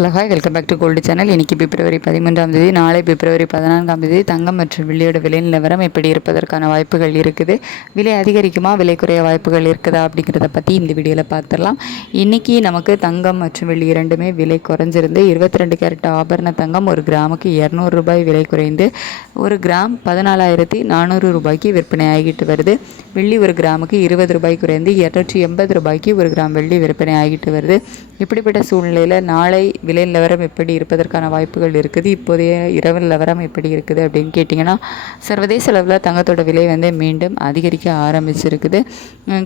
Hello hi, welcome back to gold channel. இன்றைக்கி பிப்ரவரி 13ஆம் தேதி, நாளை பிப்ரவரி 14ஆம் தேதி தங்கம் மற்றும் வெள்ளியோட விலை நிலவரம் எப்படி இருப்பதற்கான வாய்ப்புகள் இருக்குது, விலை அதிகரிக்குமா, விலை குறைய வாய்ப்புகள் இருக்குதா அப்படிங்கிறத பற்றி இந்த வீடியோவில் பார்த்துடலாம். இன்றைக்கி நமக்கு தங்கம் மற்றும் வெள்ளி இரண்டுமே விலை குறைஞ்சிருந்து 22 கேரட் ஆபரண தங்கம் ஒரு கிராமுக்கு 200 ரூபாய் விலை குறைந்து ஒரு கிராம் 14,400 ரூபாய்க்கு விற்பனை ஆகிட்டு வருது. வெள்ளி ஒரு கிராமுக்கு 20 ரூபாய் குறைந்து 280 ரூபாய்க்கு ஒரு கிராம் வெள்ளி விற்பனை ஆகிட்டு வருது. இப்படிப்பட்ட சூழ்நிலையில் நாளை விலை நிலவரம் எப்படி இருப்பதற்கான வாய்ப்புகள் இருக்குது, இப்போதைய இரவு நிலவரம் எப்படி இருக்குது அப்படின்னு கேட்டிங்கன்னா, சர்வதேச அளவில் தங்கத்தோட விலை மீண்டும் அதிகரிக்க ஆரம்பிச்சிருக்குது.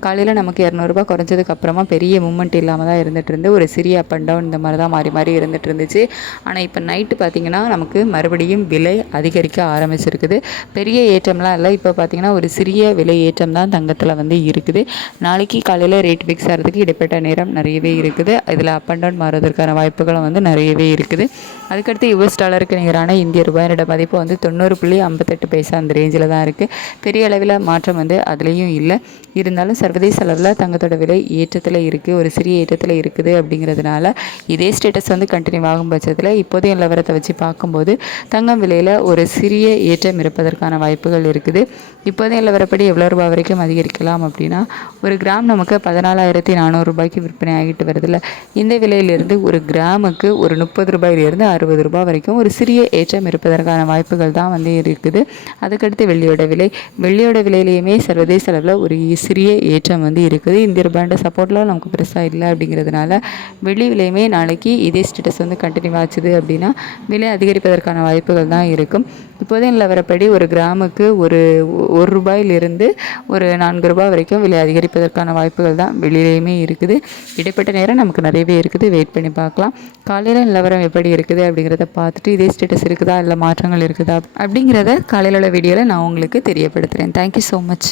காலையில் நமக்கு 200 குறைஞ்சதுக்கு அப்புறமா பெரிய மூமெண்ட் இல்லாமல் தான் இருந்துகிட்டு இருந்து, ஒரு சிறிய அப் அண்ட் டவுன் இந்த மாதிரி தான் மாறி மாறி இருந்துகிட்டு இருந்துச்சு. ஆனால் இப்போ நைட்டு பார்த்திங்கன்னா நமக்கு மறுபடியும் விலை அதிகரிக்க ஆரம்பிச்சிருக்குது. பெரிய ஏற்றம்லாம் இல்லை, இப்போ பார்த்திங்கன்னா ஒரு சிறிய விலை ஏற்றம் தான் தங்கத்தில் இருக்குது. நாளைக்கு காலையில் ரேட் ஃபிக்ஸ் ஆகிறதுக்கு இடைப்பட்ட நேரம் நிறையவே இருக்குது. இதில் அப் அண்ட் டவுன் மாறுவதற்கான வாய்ப்புகளும் நிறையவே இருக்குது. அதுக்கடுத்து US டாலருக்கு நிகரான இந்திய ரூபாயோட மதிப்பு 90.58 அந்த ரேஞ்சில் தான் இருக்குது. பெரிய அளவில் மாற்றம் அதுலேயும் இல்லை. இருந்தாலும் சர்வதேச அளவில் தங்கத்தோட விலை ஏற்றத்தில் இருக்குது, ஒரு சிறிய ஏற்றத்தில் இருக்குது. அப்படிங்கிறதுனால இதே ஸ்டேட்டஸ் கண்டினியூ ஆகும் பட்சத்தில் இப்போதைய நிலவரத்தை வச்சு பார்க்கும்போது தங்கம் விலையில் ஒரு சிறிய ஏற்றம் இருப்பதற்கான வாய்ப்புகள் இருக்குது. இப்போதைய நிலவரப்படி எவ்வளோ ரூபாய் வரைக்கும் அதிகரிக்கலாம் அப்படின்னா, ஒரு கிராம் நமக்கு 14,400 ரூபாய்க்கு விற்பனை ஆகிட்டு வருதில்ல, இந்த விலையிலிருந்து ஒரு கிராமுக்கு ஒரு 30 ரூபாயிலிருந்து 60 ரூபாய் வரைக்கும் ஒரு சிறிய ஏற்றம் இருப்பதற்கான வாய்ப்புகள் தான் இருக்குது. அதுக்கடுத்து வெள்ளியோட விலையிலையுமே சர்வதேச அளவில் ஒரு சிறிய ஏற்றம் இருக்குது. இந்திய ரூபாயோட சப்போர்ட்லாம் நமக்கு பெருசாக இல்லை. அப்படிங்கிறதுனால வெள்ளி விலையுமே நாளைக்கு இதே ஸ்டேட்டஸ் கண்டினியூ ஆச்சுது அப்படின்னா விலை அதிகரிப்பதற்கான வாய்ப்புகள் தான் இருக்கும். இப்போதே நிலவரப்படி ஒரு கிராமுக்கு ஒரு ரூபாயிலிருந்து ஒரு 4 ரூபாய் வரைக்கும் விலை அதிகரிப்பதற்கான வாய்ப்புகள் தான் வெளியிலையுமே இருக்குது. இடைப்பட்ட நேரம் நமக்கு நிறையவே இருக்குது, வெயிட் பண்ணி பார்க்கலாம். காலையில் நிலவரம் எப்படி இருக்குது அப்படிங்கிறத பார்த்துட்டு இதே ஸ்டேட்டஸ் இருக்குதா இல்லை மாற்றங்கள் இருக்குதா அப்படிங்கிறத காலையில் உள்ள வீடியோவில் நான் உங்களுக்கு தெரியப்படுத்துகிறேன். Thank you so much.